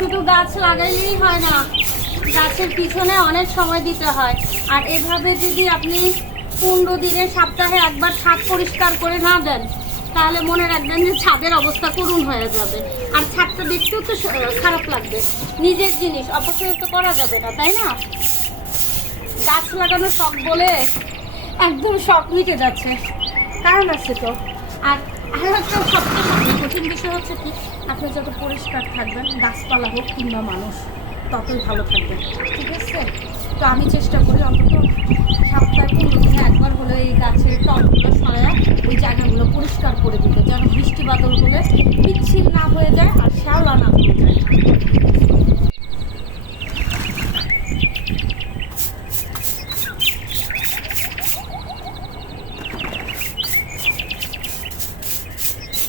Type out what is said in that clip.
শুধু গাছ লাগাইলেই হয় না, গাছের পিছনে অনেক সময় দিতে হয়। আর এভাবে যদি আপনি পনেরো দিনে সপ্তাহে একবার ছাদ পরিষ্কার করে না দেন, তাহলে মনে রাখবেন যে ছাদের অবস্থা করুণ হয়ে যাবে। আর ছাদটা দেখতেও তো খারাপ লাগবে। নিজের জিনিস, অপচয় তো করা যাবে না, তাই না? গাছ লাগানো শখ বলে একদম শখ মিটে যাচ্ছে। কারণ আছে তো। আর আরও একটা সবচেয়ে হচ্ছে কি, আপনি যত পরিষ্কার থাকবেন, গাছপালা হোক কিংবা মানুষ, ততই ভালো থাকবেন, ঠিক আছে? তো আমি চেষ্টা করি অন্তত সপ্তাহে পনেরো দিনে একবার হলে এই গাছের টবগুলো সরায় ওই জায়গাগুলো পরিষ্কার করে দিতে, যেন বৃষ্টি বাদল হলে পিচ্ছিল না হয়ে যায়।